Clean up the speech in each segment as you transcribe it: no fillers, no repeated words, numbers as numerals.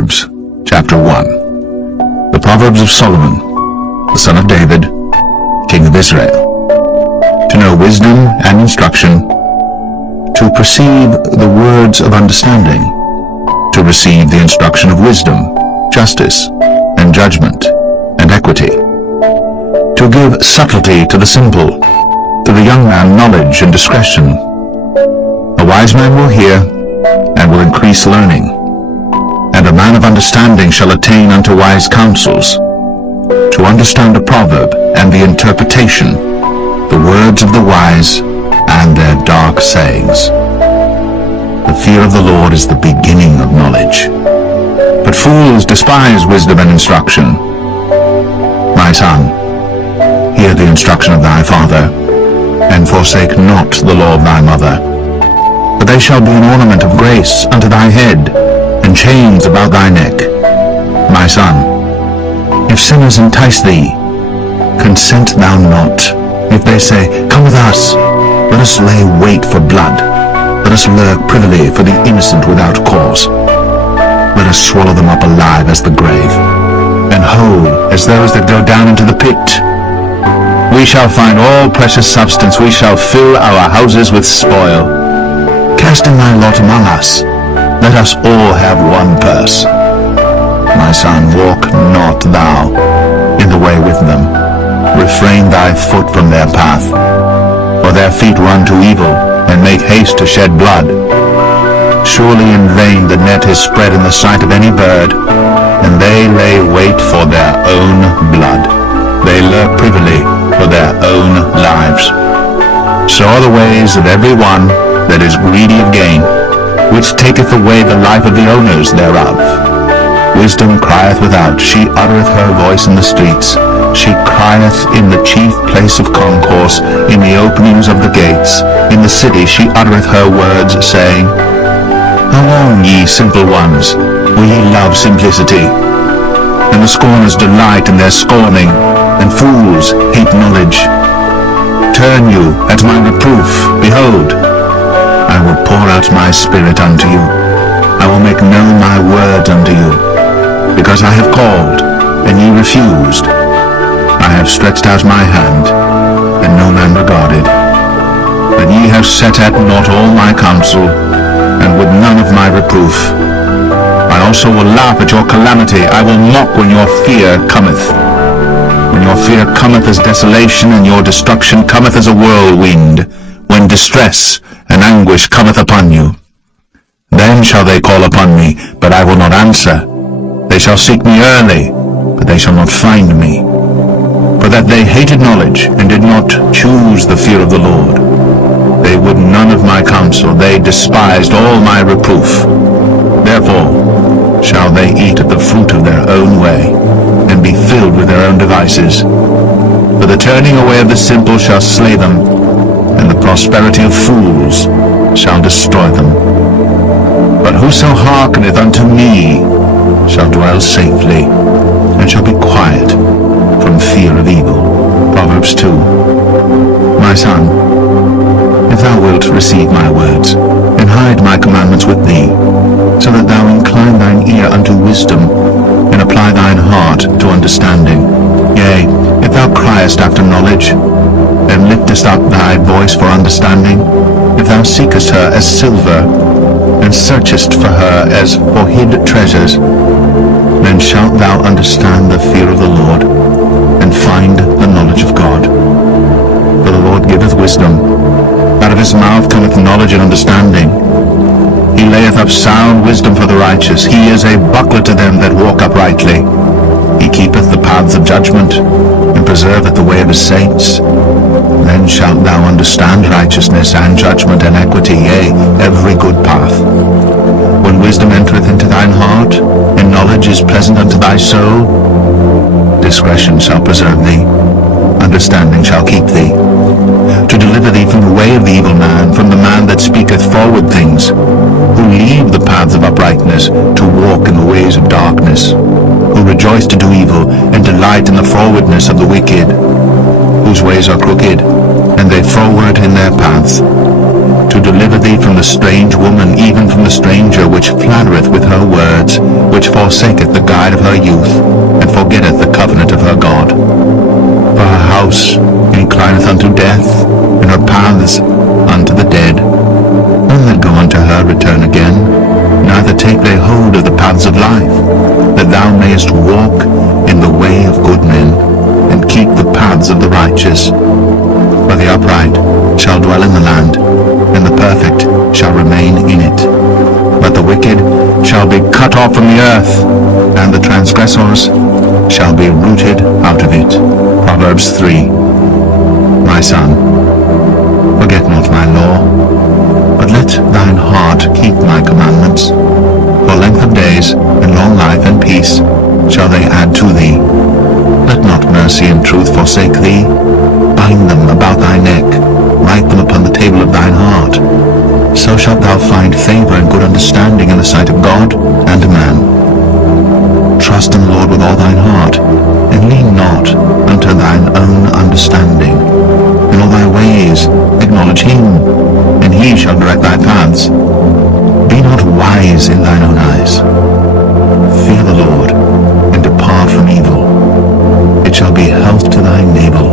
Proverbs, chapter 1. The Proverbs of Solomon, the son of David, king of Israel. To know wisdom and instruction, to perceive the words of understanding, to receive the instruction of wisdom, justice, and judgment, and equity, to give subtlety to the simple, to the young man knowledge and discretion. A wise man will hear, and will increase learning, and a man of understanding shall attain unto wise counsels. To understand a proverb and the interpretation, the words of the wise and their dark sayings. The fear of the Lord is the beginning of knowledge, but fools despise wisdom and instruction. My son, hear the instruction of thy father, and forsake not the law of thy mother. For they shall be an ornament of grace unto thy head, and chains about thy neck. My son, if sinners entice thee, consent thou not. If they say, Come with us, let us lay wait for blood. Let us lurk privily for the innocent without cause. Let us swallow them up alive as the grave, and whole as those that go down into the pit. We shall find all precious substance, we shall fill our houses with spoil. Cast in thy lot among us, let us all have one purse. My son, walk not thou in the way with them. Refrain thy foot from their path, for their feet run to evil, and make haste to shed blood. Surely in vain the net is spread in the sight of any bird, and they lay wait for their own blood. They lurk privily for their own lives. So are the ways of every one that is greedy of gain, which taketh away the life of the owners thereof. Wisdom crieth without, she uttereth her voice in the streets. She crieth in the chief place of concourse, in the openings of the gates. In the city she uttereth her words, saying, How long, ye simple ones, will ye love simplicity? And the scorners delight in their scorning, and fools hate knowledge. Turn you at my reproof, behold, I will pour out my spirit unto you. I will make known my word unto you. Because I have called, and ye refused. I have stretched out my hand, and no man regarded. But ye have set at naught all my counsel, and would none of my reproof. I also will laugh at your calamity. I will mock when your fear cometh. When your fear cometh as desolation, and your destruction cometh as a whirlwind, when distress and anguish cometh upon you. Then shall they call upon me, but I will not answer. They shall seek me early, but they shall not find me. For that they hated knowledge, and did not choose the fear of the Lord. They would none of my counsel, they despised all my reproof. Therefore shall they eat of the fruit of their own way, and be filled with their own devices. For the turning away of the simple shall slay them, and the prosperity of fools shall destroy them. But whoso hearkeneth unto me shall dwell safely, and shall be quiet from fear of evil. Proverbs 2. My son, if thou wilt receive my words, and hide my commandments with thee, so that thou incline thine ear unto wisdom, and apply thine heart to understanding. Yea, if thou criest after knowledge, and liftest up thy voice for understanding, if thou seekest her as silver, and searchest for her as for hid treasures, then shalt thou understand the fear of the Lord, and find the knowledge of God. For the Lord giveth wisdom, out of his mouth cometh knowledge and understanding. He layeth up sound wisdom for the righteous. He is a buckler to them that walk uprightly. He keepeth the paths of judgment, and preserveth the way of his saints. Then shalt thou understand righteousness and judgment and equity, yea, every good path. When wisdom entereth into thine heart, and knowledge is pleasant unto thy soul, discretion shall preserve thee, understanding shall keep thee, to deliver thee from the way of the evil man, from the man that speaketh forward things, who leave the paths of uprightness, to walk in the ways of darkness, who rejoice to do evil, and delight in the forwardness of the wicked, whose ways are crooked, and they froward in their paths. to deliver thee from the strange woman, even from the stranger which flattereth with her words, which forsaketh the guide of her youth, and forgetteth the covenant of her God. For her house inclineth unto death, and her paths unto the dead. None that go unto her return again, neither take they hold of the paths of life, that thou mayest walk in the way of good men, and keep the paths of the righteous. For the upright shall dwell in the land, and the perfect shall remain in it. But the wicked shall be cut off from the earth, and the transgressors shall be rooted out of it. Proverbs 3. My son, forget not my law, but let thine heart keep my commandments. For length of days, and long life, and peace shall they add to thee. Let not mercy and truth forsake thee. Bind them about thy neck, write them upon the table of thine heart. So shalt thou find favor and good understanding in the sight of God and man. Trust in the Lord with all thine heart, and lean not unto thine own understanding. In all thy ways acknowledge him, and he shall direct thy paths. Be not wise in thine own eyes. Fear the Lord, and depart from evil. It shall be health to thy navel,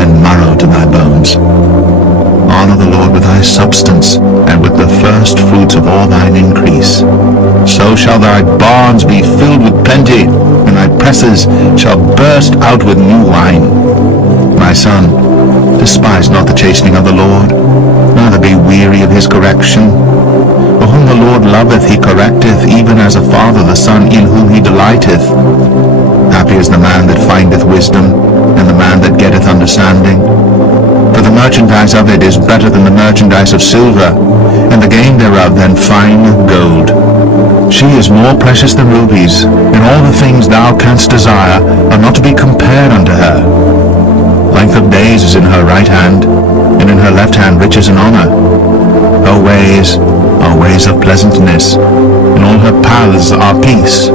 and marrow to thy bones. Honor the Lord with thy substance, and with the first fruits of all thine increase. So shall thy barns be filled with plenty, and thy presses shall burst out with new wine. My son, despise not the chastening of the Lord, neither be weary of his correction. For whom the Lord loveth he correcteth, even as a father the son in whom he delighteth. Happy is the man that findeth wisdom, and the man that getteth understanding. For the merchandise of it is better than the merchandise of silver, and the gain thereof than fine gold. She is more precious than rubies, and all the things thou canst desire are not to be compared unto her. Length of days is in her right hand, and in her left hand riches and honor. Her ways are ways of pleasantness, and all her paths are peace.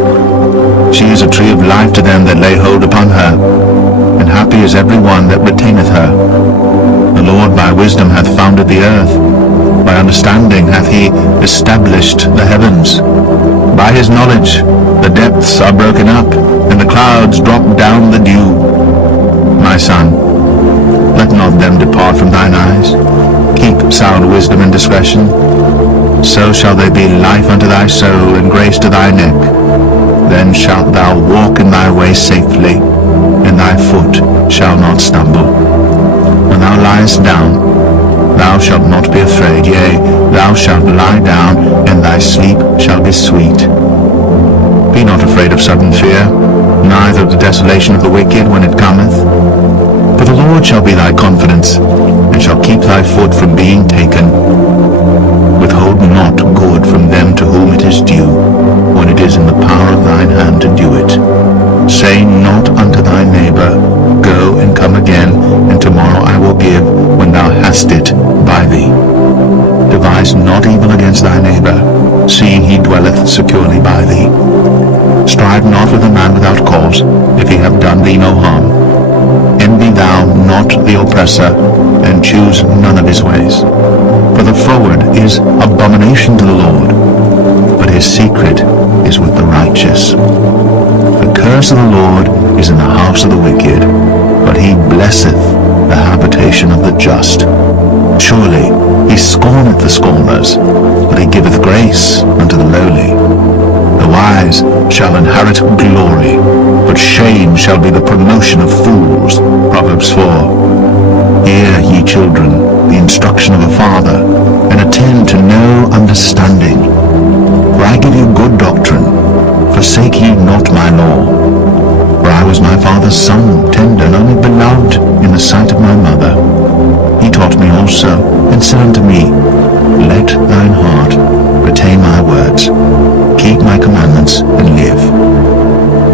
She is a tree of life to them that lay hold upon her, and happy is every one that retaineth her. The Lord by wisdom hath founded the earth, by understanding hath he established the heavens. By his knowledge the depths are broken up, and the clouds drop down the dew. My son, let not them depart from thine eyes. Keep sound wisdom and discretion. So shall they be life unto thy soul, and grace to thy neck. Then shalt thou walk in thy way safely, and thy foot shall not stumble. When thou liest down, thou shalt not be afraid. Yea, thou shalt lie down, and thy sleep shall be sweet. Be not afraid of sudden fear, neither of the desolation of the wicked when it cometh. For the Lord shall be thy confidence, and shall keep thy foot from being taken. Withhold not good from them to whom it is due, when it is in the power of thine hand to do it. Say not unto thy neighbor, Go and come again, and tomorrow I will give, when thou hast it by thee. Devise not evil against thy neighbor, seeing he dwelleth securely by thee. Strive not with a man without cause, if he have done thee no harm. Envy thou not the oppressor, and choose none of his ways. For the froward is abomination to the Lord, but his secret is with the righteous. The curse of the Lord is in the house of the wicked, but he blesseth the habitation of the just. Surely he scorneth the scorners, but he giveth grace unto the lowly. The wise shall inherit glory, but shame shall be the promotion of fools. Proverbs 4. Hear, ye children, the instruction of a father, and attend to no understanding. For I give you good doctrine, forsake ye not my law. For I was my father's son, tender and only beloved in the sight of my mother. He taught me also, and said unto me, Let thine heart retain my words, keep my commandments, and live.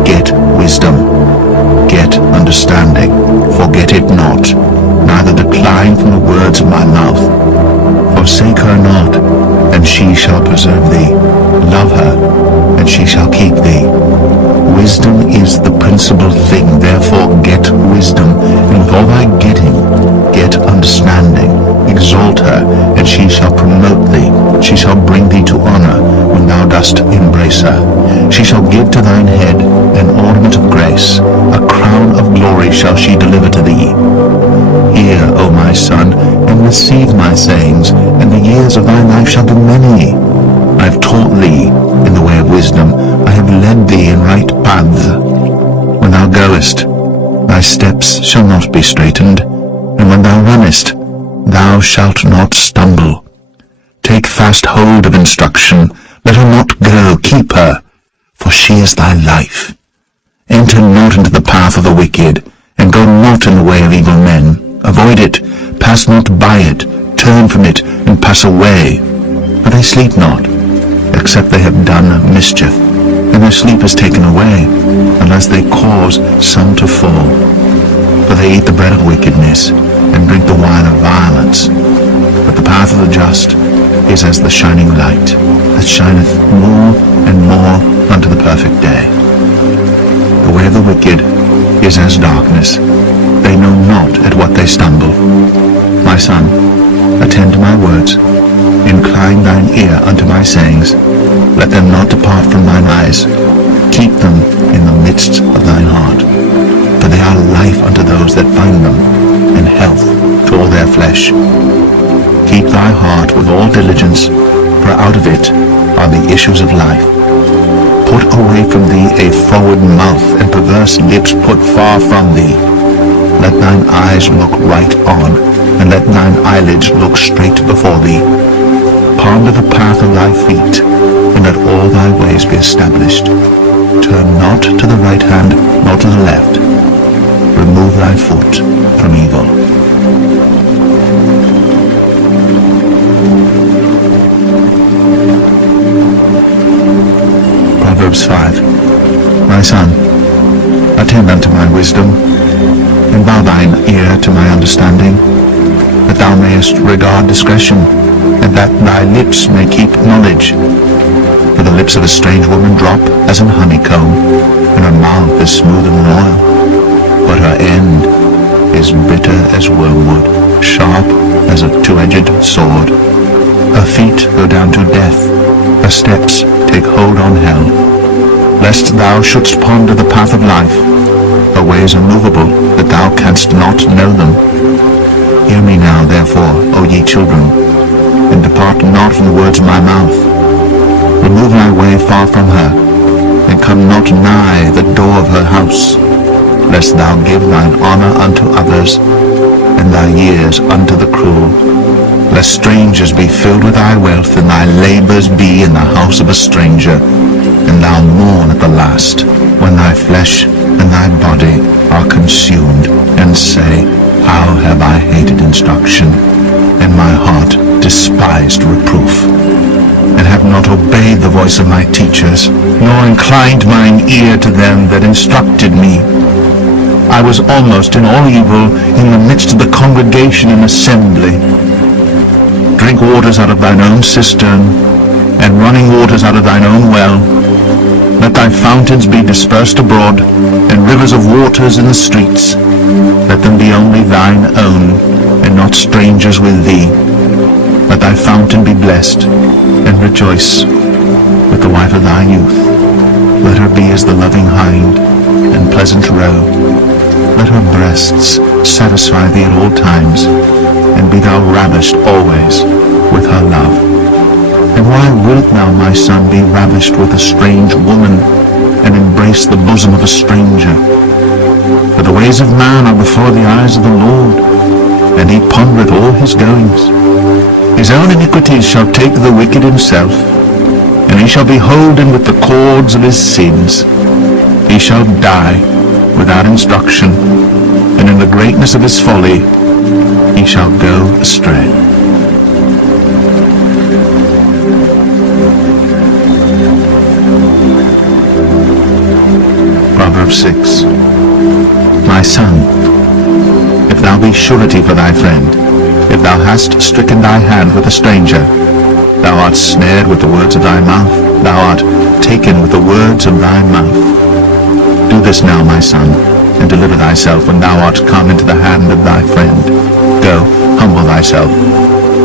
Get wisdom, get understanding, forget it not, neither decline from the words of my mouth. Forsake her not, and she shall preserve thee. Love her, and she shall keep thee. Wisdom is the principal thing, therefore get wisdom, and with all thy getting, get understanding. Exalt her, and and she shall promote thee. She shall bring thee to honor when thou dost embrace her. She shall give to thine head an ornament of grace. A crown of glory shall she deliver to thee. Hear, O my son, and receive my sayings, and the years of thy life shall be many. I have taught thee in the way of wisdom. I have led thee in right paths. When thou goest, thy steps shall not be straitened, and when thou runnest, thou shalt not stumble. Take fast hold of instruction, let her not go, keep her, for she is thy life. Enter not into the path of the wicked, and go not in the way of evil men. Avoid it, pass not by it, turn from it, and pass away. For they sleep not, except they have done mischief, and their sleep is taken away, unless they cause some to fall. For they eat the bread of wickedness, and drink the wine of violence. But the path of the just is as the shining light, that shineth more and more unto the perfect day. The way of the wicked is as darkness. They know not at what they stumble. My son, attend to my words. Incline thine ear unto my sayings. Let them not depart from thine eyes. Keep them in the midst of thine heart. For they are life unto those that find them, and health to all their flesh. Keep thy heart with all diligence, for out of it are the issues of life. Put away from thee a forward mouth, and perverse lips put far from thee. Let thine eyes look right on, and let thine eyelids look straight before thee. Ponder the path of thy feet, and let all thy ways be established. Turn not to the right hand, nor to the left. Remove thy foot from evil. Proverbs 5. My son, attend unto my wisdom, and bow thine ear to my understanding, that thou mayest regard discretion, and that thy lips may keep knowledge. For the lips of a strange woman drop as an honeycomb, and her mouth is smooth and royal. But her end is bitter as wormwood, sharp as a two-edged sword. Her feet go down to death, her steps take hold on hell. Lest thou shouldst ponder the path of life, her ways are movable, that thou canst not know them. Hear me now, therefore, O ye children, and depart not from the words of my mouth. Remove thy way far from her, and come not nigh the door of her house, lest thou give thine honor unto others, and thy years unto the cruel. Lest strangers be filled with thy wealth, and thy labors be in the house of a stranger, and thou mourn at the last, when thy flesh and thy body are consumed, and say, How have I hated instruction, and my heart despised reproof, and have not obeyed the voice of my teachers, nor inclined mine ear to them that instructed me. I was almost in all evil in the midst of the congregation and assembly. Drink waters out of thine own cistern, and running waters out of thine own well. Let thy fountains be dispersed abroad, and rivers of waters in the streets. Let them be only thine own, and not strangers with thee. Let thy fountain be blessed, and rejoice with the wife of thy youth. Let her be as the loving hind, and pleasant roe. Let her breasts satisfy thee at all times, and be thou ravished always with her love. And why wilt thou, my son, be ravished with a strange woman, and embrace the bosom of a stranger? For the ways of man are before the eyes of the Lord, and he pondereth all his goings. His own iniquities shall take the wicked himself, and he shall be holden with the cords of his sins. He shall die without instruction, and in the greatness of his folly he shall go astray. Proverbs 6. My son, if thou be surety for thy friend, if thou hast stricken thy hand with a stranger, thou art snared with the words of thy mouth, thou art taken with the words of thy mouth. Do this now, my son, and deliver thyself when thou art come into the hand of thy friend. Go, humble thyself,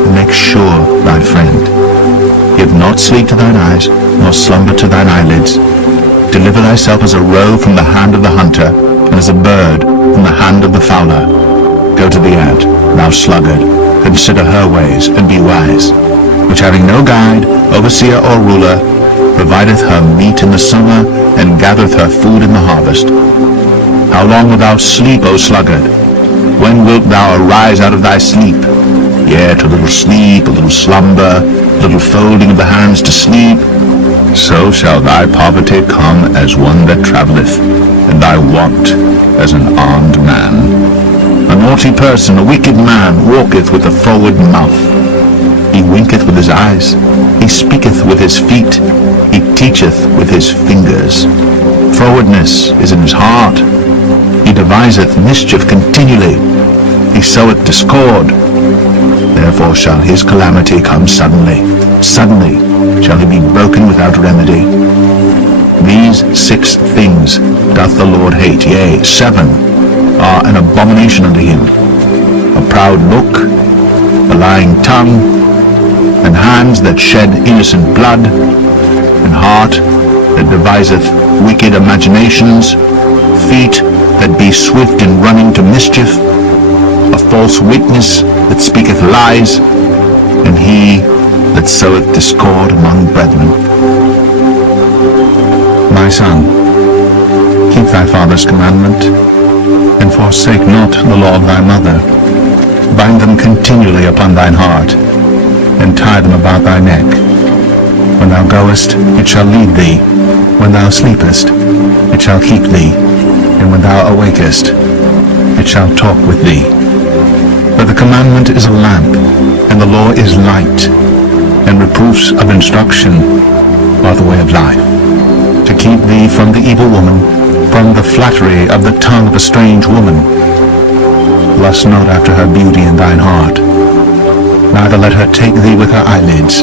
and make sure thy friend. Give not sleep to thine eyes, nor slumber to thine eyelids. Deliver thyself as a roe from the hand of the hunter, and as a bird from the hand of the fowler. Go to the ant, thou sluggard, consider her ways, and be wise, which having no guide, overseer, or ruler, provideth her meat in the summer, and gathereth her food in the harvest. How long wilt thou sleep, O sluggard? When wilt thou arise out of thy sleep? Yet a little sleep, a little slumber, a little folding of the hands to sleep. So shall thy poverty come as one that travelleth, and thy want as an armed man. A naughty person, a wicked man, walketh with a forward mouth. He winketh with his eyes, he speaketh with his feet, he teacheth with his fingers. Frowardness is in his heart, he deviseth mischief continually, he soweth discord. Therefore shall his calamity come suddenly, suddenly shall he be broken without remedy. These 6 things doth the Lord hate, yea, 7 are an abomination unto him: a proud look, a lying tongue, and hands that shed innocent blood, and heart that deviseth wicked imaginations, feet that be swift in running to mischief, a false witness that speaketh lies, and he that soweth discord among brethren. My son, keep thy father's commandment, and forsake not the law of thy mother. Bind them continually upon thine heart, and tie them about thy neck. When thou goest, it shall lead thee. When thou sleepest, it shall keep thee. And when thou awakest, it shall talk with thee. For the commandment is a lamp, and the law is light, and reproofs of instruction are the way of life, to keep thee from the evil woman, from the flattery of the tongue of a strange woman. Lust not after her beauty in thine heart, neither let her take thee with her eyelids.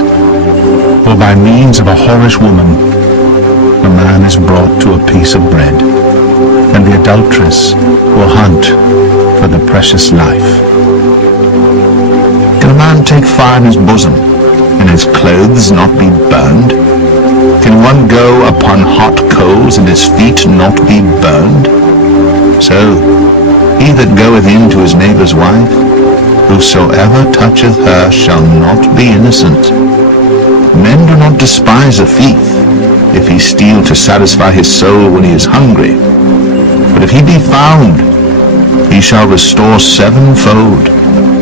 For by means of a whorish woman a man is brought to a piece of bread, and the adulteress will hunt for the precious life. Can a man take fire in his bosom, and his clothes not be burned? Can one go upon hot coals, and his feet not be burned? So he that goeth in to his neighbour's wife, whosoever toucheth her shall not be innocent. Men do not despise a thief, if he steal to satisfy his soul when he is hungry. But if he be found, he shall restore 7-fold.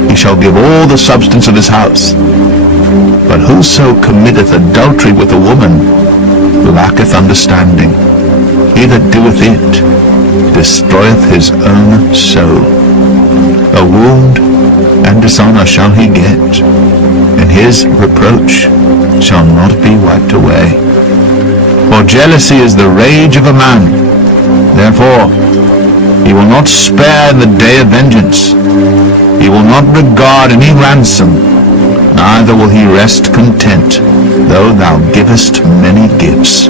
He shall give all the substance of his house. But whoso committeth adultery with a woman lacketh understanding. He that doeth it destroyeth his own soul. A wound and dishonor shall he get, and his reproach shall not be wiped away. For jealousy is the rage of a man. Therefore he will not spare in the day of vengeance. He will not regard any ransom, neither will he rest content, though thou givest many gifts.